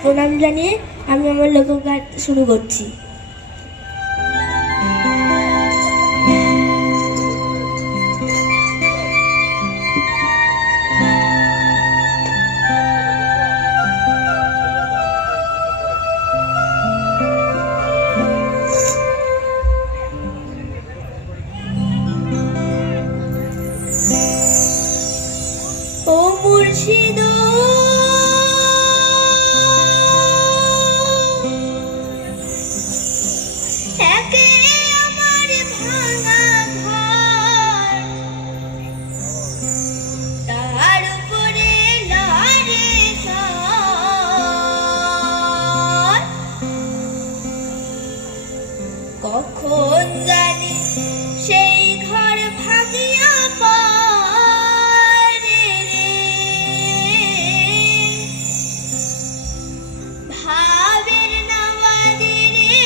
প্রণাম জানিয়ে আমি আমার লোকগান শুরু করছি। ও মুর্শিদ একে আমার ভাঙা ঘর, তার উপরে লড়ে সর। কখন জানি সেই ঘর ভাঙিয়া পড়ে রে, ভাবের নওয়াদি রে,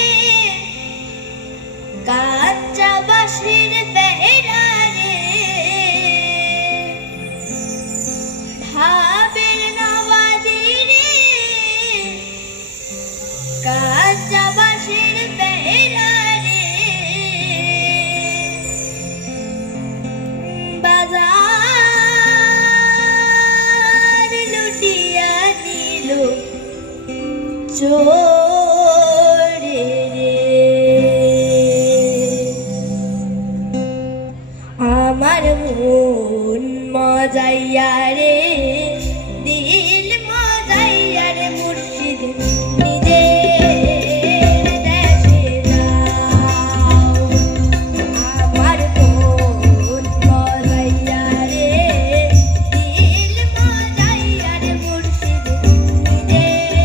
কাঁচা বাঁশের বেড়া রে, ভাবের নওয়াদি রে, কাঁচা বাঁশের বেড়া রে, বাজার লুটিয়া নিল চোরে রে। আমার মন মজাইয়া রে, দিল মজাইয়া রে, মুর্শিদ নিজের দেশে যাও। আমার মন মজাইয়া রে, দিল মজাইয়া রে, মুর্শিদ নিজের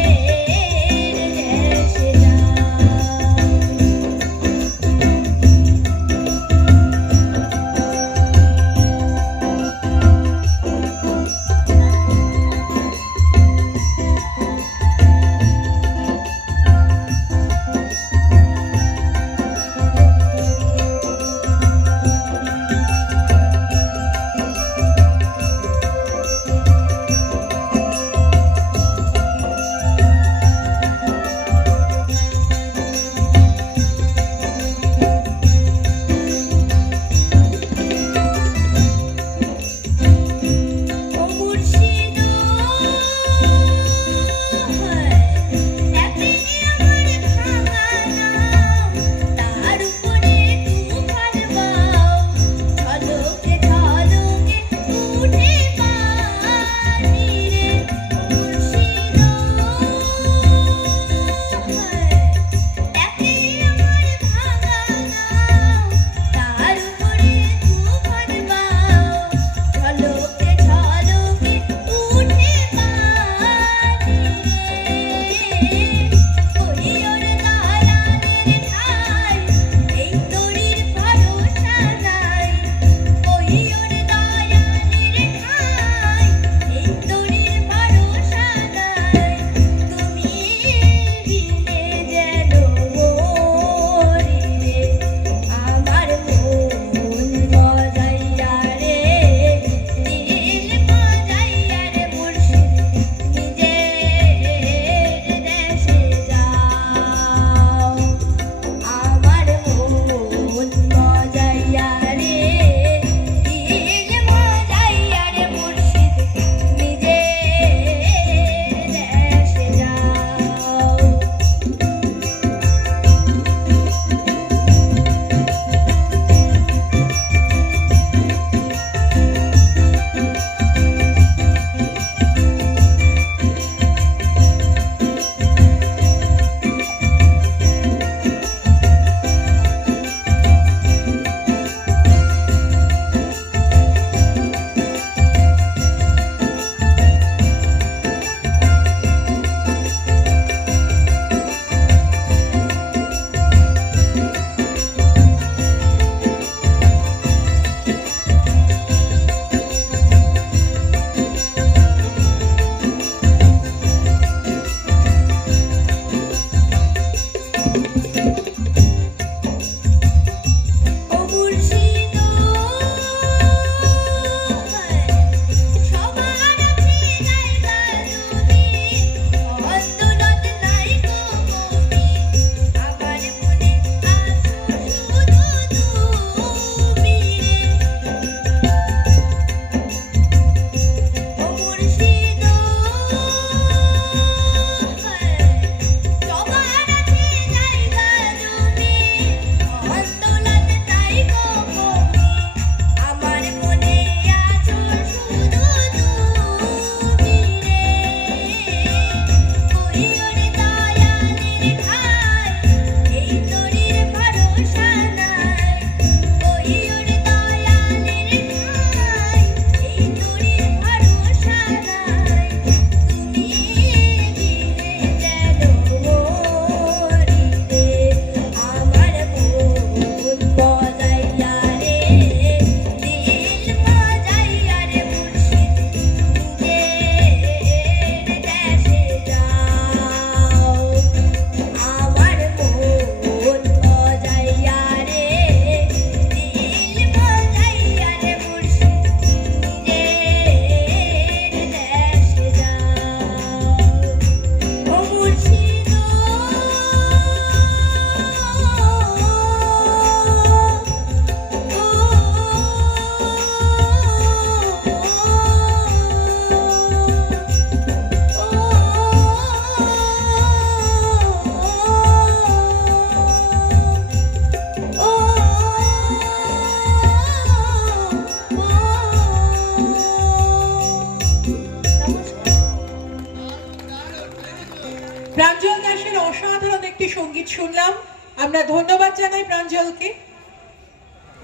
প্রাঞ্জল দাসের অসাধারণ একটি সঙ্গীত শুনলাম, আমরা ধন্যবাদ জানাই প্রাঞ্জলকে।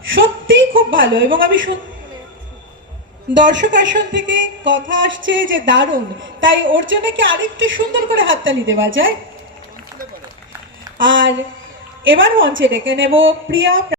সত্যিই খুব ভালো। এবং আমি দর্শক আসন থেকে কথা আসছে যে দারুণ, তাই ওর জন্য কি আরেকটু সুন্দর করে হাততালি দেওয়া যায়। আর এবার মঞ্চে ডেকে নেব প্রিয়া।